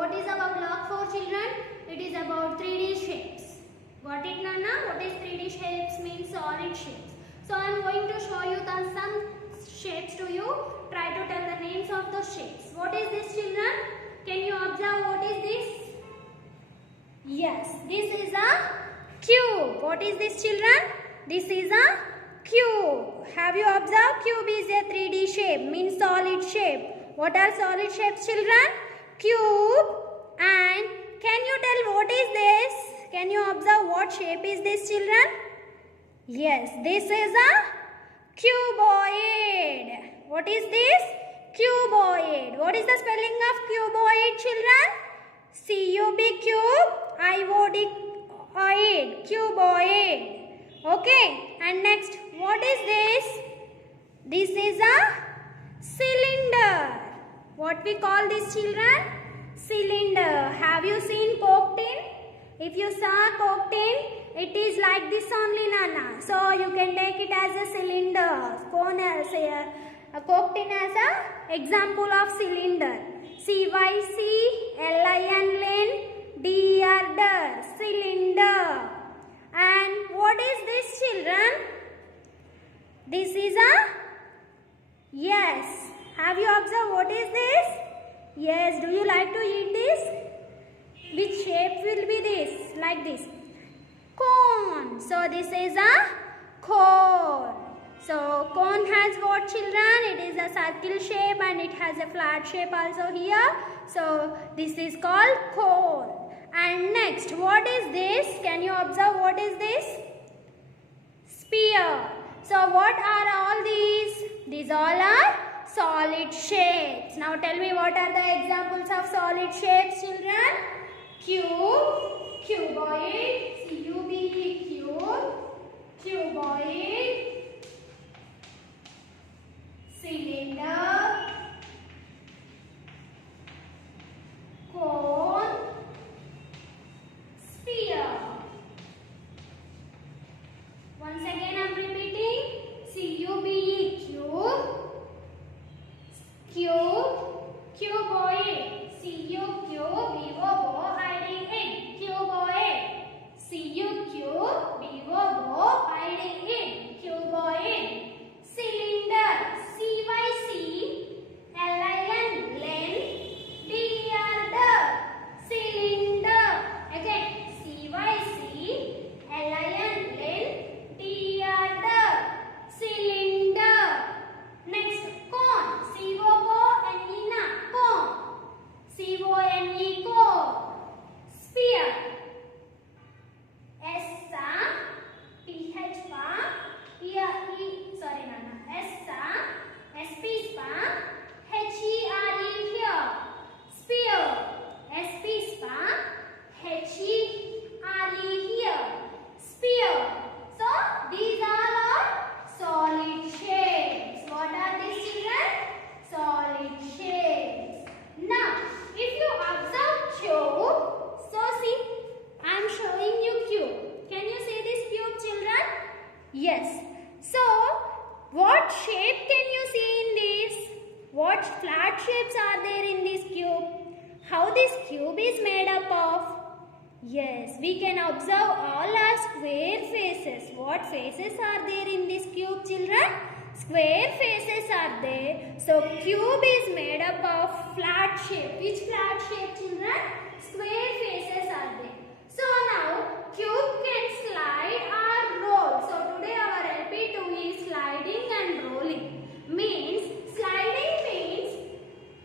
what is our block for children? It is about 3D shapes. Got it, Nana? What is 3D shapes? Means solid shapes. So I am going to show you some shapes to you. Try to tell the names of those shapes. What is this, children? Can you observe what is this? Yes, this is a cube. What is this, children? This is a cube. Have you observed? Cube is a 3D shape, means solid shape. What are solid shapes, children? Cube. And can you tell what is this? Can you observe what shape is this, children? Yes, this is a cuboid. What is this? Cuboid. What is the spelling of cuboid, children? C-U-B, cube, I-O-D, oid, cuboid. Okay, and next, what is this? This is a cylinder. What we call this, children? Cylinder. Have you seen Coke tin? If you saw Coke tin, it is like this only, Nana. So you can take it as a cylinder. A Coke tin as an example of cylinder. C-Y-C-L-I-N-D-E-R, cylinder. And what is this, children? This is a, yes. Have you observed what is this? Yes. Do you like to eat this? Which shape will be this? Like this. Cone. So this is a cone. So cone has what, children? It is a circle shape and it has a flat shape also here. So this is called cone. And next, what is this? Can you observe what is this? Sphere. So what are all these? These all are solid shapes. Now tell me, what are the examples of solid shapes, children? Cube, cuboid, C-U-B-E, cube, cuboid, cylinder, cone, sphere. Once again I am repeating. C-U-B-E, cube, cuboid, C-U-Q-B-O-B-O-I-D-E, cuboid, C-U-Q-B-O-B-O-I-D-E, cuboid, cylinder, C-Y-C-L-I-N, D-E-R, cylinder. Again, C-Y-C-L-I-N, D-E-R, cylinder. Next, cone, C-O-O-N-E, cone, C-O-N-E, cone, sphere, S-P spa, H-E-R-E here, sphere, S-P spa, H-E-R-E here, sphere. So these all are solid shapes. What are these, children? Solid shapes. Now, if you observe cube, so see, I am showing you cube. Can you see this cube, children? Yes. So, what shape can you see in this? What flat shapes are there in this cube? How this cube is made up of? Yes, we can observe all are square faces. What faces are there in this cube, children? Square faces are there. So, cube is made up of flat shape. Which flat shape, children? Square faces are there. So, now, cube can slide or roll. So, today our LP2 is sliding and rolling. Means, sliding means,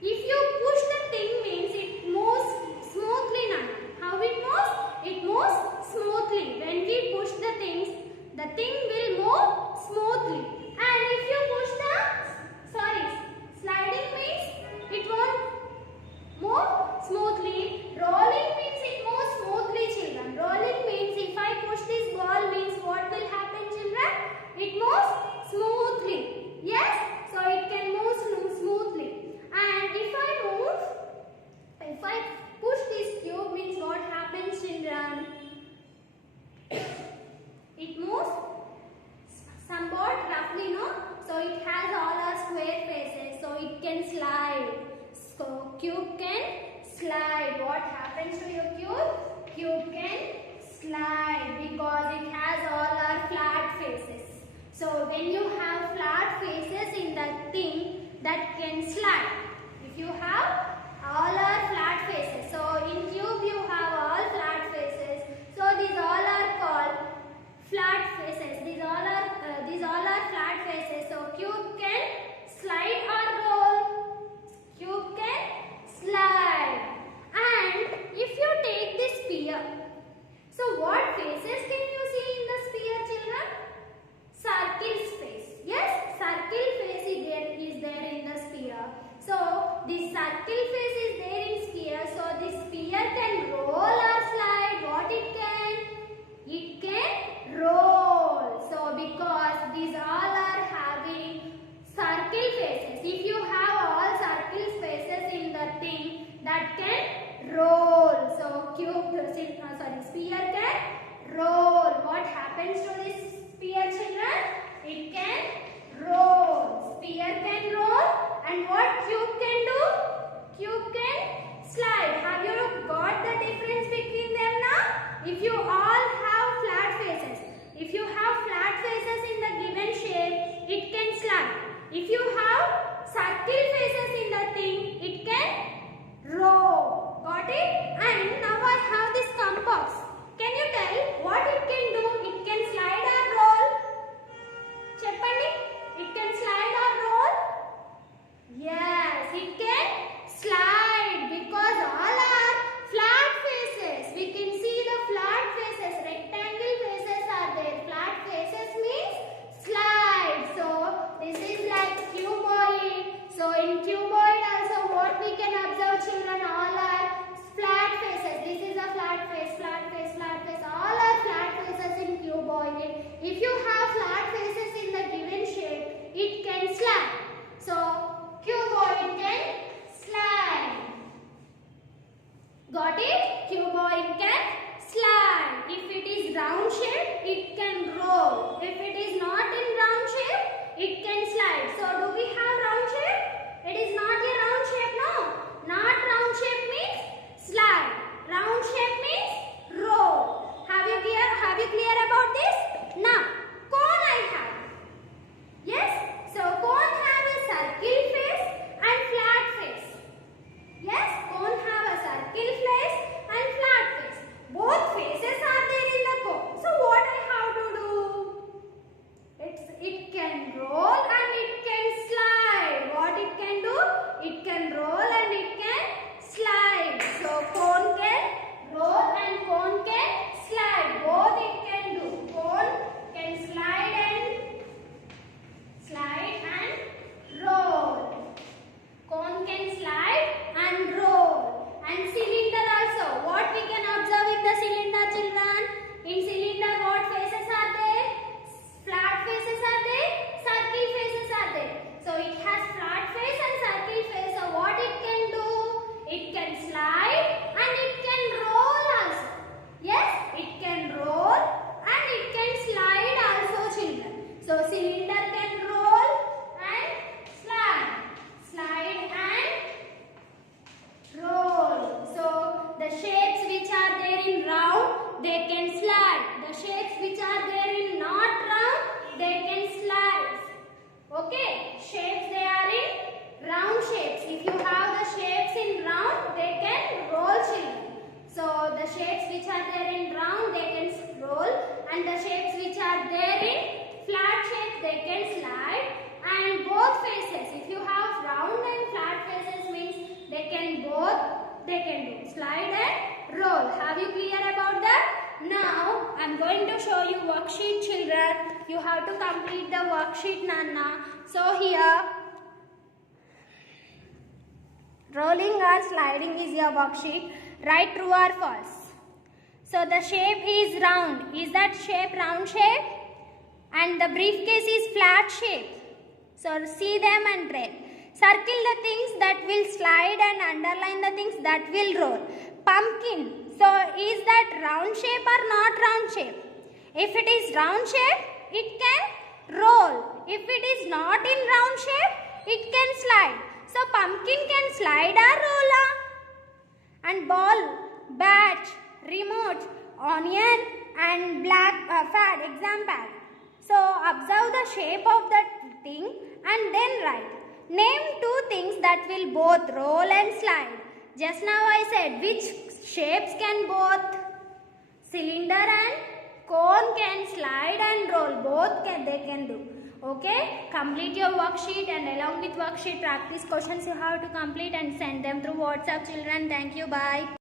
if you push the thing means it moves smoothly now. How it moves? It moves smoothly. When we push the thing will move smoothly. And if you push the, sliding means it won't move smoothly. Rolling means it moves smoothly, children. Rolling means if I push this ball means what will happen, children? It moves smoothly. Yes? So it can move smoothly. And if I push this cube means what happens, children? It moves somewhat roughly, no? So it has all our square faces. So it can slide. So cube can slide. happens to your cube? Cube can slide because it has all our flat faces. So when you have flat faces in that thing, that can slide. If you have all are flat faces. So in cube you have all flat faces. So these all are called flat faces. These all are flat faces. So cube can slide or roll. Cube can slide. And if you take this sphere, so what faces can you see in the sphere, children? Circle face. Yes, circle face is there in the sphere. So this circle face is there in sphere. So this sphere can roll or slide. What it can? It can roll. So because these all are having circle faces. If you have all circle faces in the thing, that can roll. So sphere can roll. What happens to this sphere, children? It can roll. Sphere can roll. And what cube can do? Cube can slide. Have you got the difference between them now? If you all have flat faces, if you have flat faces in the given shape, it can slide. If you have circle faces in the thing, it can roll. Got it? And now I have this compass. Can you tell what it can do? It can slide or roll. Cheppandi. It can slide or roll. Yes, it can slide because all are flat faces. We can see the flat faces. Rectangle faces are there. Flat faces means slide. So this is like cuboid. So in cuboid also what we can observe, children, all are flat faces. This is a flat face, flat face, flat face. All are flat faces in cuboid. If you have flat faces in the given shape, it can slide. So cuboid can slide. Got it? Cuboid can slide. If it is round shape, it can roll. If it is not in round shape, it can slide. So do we have round shape? It is not a round shape, no. Not round shape means slide. Round shape means roll. Have you clear about this? Now, cone I have. Yes? So cone have a circle face and flat face. Yes? Cone have a circle face and flat face. Both faces are there in the cone. So what I have to do? It can roll and it can slide. What it can do? It can roll and it can slide. So cone can roll and cone can slide. Both it can do. Cone can slide and roll. Cone can slide and roll. And cylinder also. What we can observe in the cylinder, children? In cylinder what faces are there? Flat faces are there. Circle faces are there. So it has flat face and circle face. So what it can do? It can slide and it can roll also. Yes, it can roll and it can slide also, children. So cylinder can roll and slide. Slide and roll. So the shapes which are there in round, they can slide. The shapes which are there in not round, they can slide. Okay, shapes they are in round shapes. If you have the shapes in round, they can roll, children. So the shapes which are there in round, they can roll, and the shapes which are there in flat shape, they can slide. And both faces, if you have round and flat faces, means they can do slide and roll. Have you clear about that? Now I am going to show you worksheet, children. You have to complete the worksheet, Nana. So here, rolling or sliding is your worksheet. Write true or false. So the shape is round. Is that shape round shape? And the briefcase is flat shape. So see them and write. Circle the things that will slide and underline the things that will roll. Pumpkin. So is that round shape or not round shape? If it is round shape, it can roll. If it is not in round shape, it can slide. So pumpkin can slide or roll. And ball. bat, remote, onion and black pad, exam pad. So observe the shape of that thing and then write. Name two things that will both roll and slide. Just now I said which shapes can both cylinder and cone can slide and roll. Both they can do. Okay, complete your worksheet and along with worksheet practice questions you have to complete and send them through WhatsApp children. Thank you. Bye.